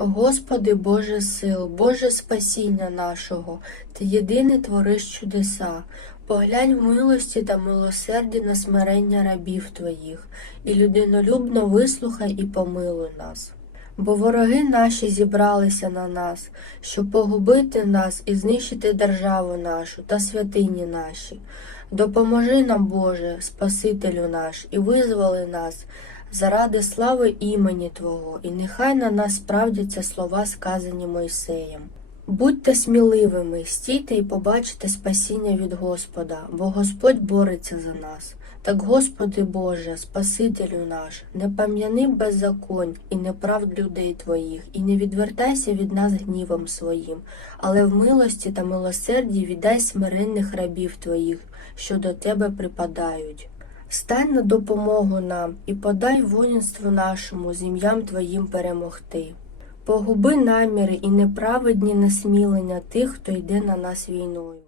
Господи Боже сил, Боже спасіння нашого, Ти єдиний твориш чудеса. Поглянь в милості та милосерді на смирення рабів Твоїх, і людинолюбно вислухай і помилуй нас. Бо вороги наші зібралися на нас, щоб погубити нас і знищити державу нашу та святині наші. Допоможи нам, Боже, Спасителю наш, і визволи нас заради слави імені Твого, і нехай на нас справдяться слова, сказані Мойсеєм. Будьте сміливими, стійте і побачите спасіння від Господа, бо Господь бореться за нас. Так, Господи Боже, Спасителю наш, не пам'яни беззаконь і неправд людей Твоїх, і не відвертайся від нас гнівом своїм, але в милості та милосерді віддай смиренних рабів Твоїх, що до Тебе припадають. Стань на допомогу нам і подай воїнству нашому зім'ям Твоїм перемогти. Погуби наміри і неправедні насмілення тих, хто йде на нас війною.